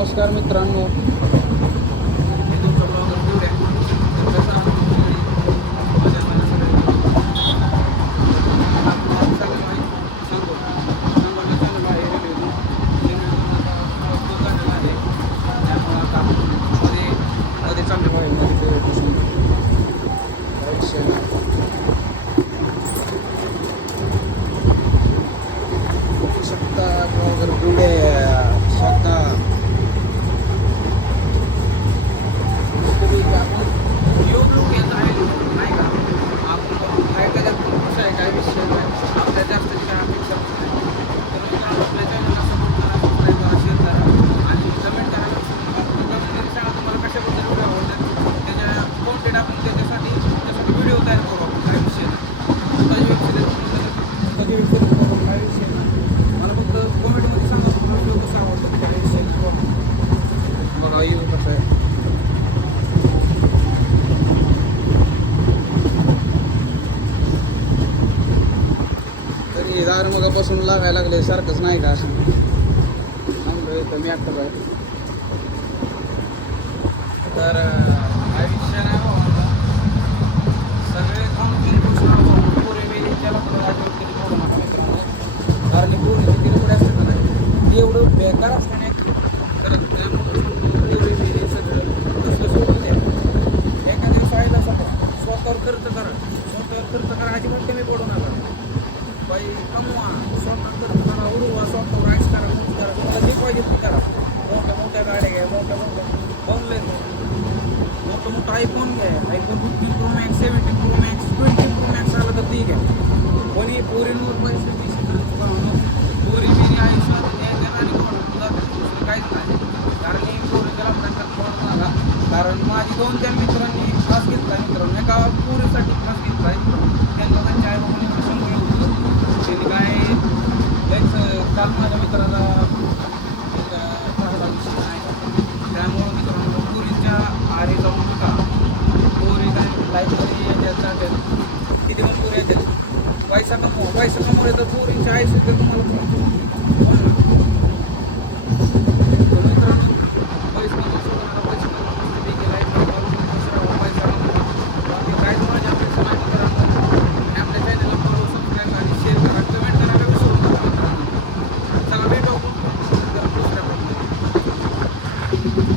नमस्कार मित्रांनो. दार मगापासून लागायला लागले सारखंच नाही का असं सांगतोय तर मी आत्ता बाहेर तर आयुष्य नाही बाबा सगळे पुरे वेळी त्याला कधी बोलू नका मित्रांनो. कारण पुरे किती पुढे असतं नाही एवढं बेकार असतं नाही कारण त्यामुळे पुरे वेळी सगळं तसं सोडून द्या. एका दिवस आईला स्वतःवर खर्च करा अजिबात कमी पडू नका. बाई कमवा स्वतः खर्च करा उडवा स्वतः राईस करा खूप करा तुम्हाला जे पाहिजे ते करा. मोठ्या गाड्या घ्या मोठ्या बंगले मोठं आयफोन घ्या. IPhone 15 Pro Max 17 Pro Max 20 Pro Max आलं तर ठीक आहे. कोणी पोरींवर पैसे पोरी बिरी आयुष्यात काहीच नाही कारण मी पोरीच्या लग्नात पडत नका. कारण माझी 2-4 मित्रांनी क्लास घेतला मित्रांनो एका पोरीसाठी क्लास घेतला त्यांना त्यांच्या आई बाबांनी प्रसंग होतं त्यांनी काय काल माझ्या मित्राला त्यामुळं मित्रांनो पोरीच्या आरे जाऊ नका. पोरी काय लाईब्ररी येतात किती पण पोरी येतात पैसा कमवा तर पोरींच्या आयुष्यात तुम्हाला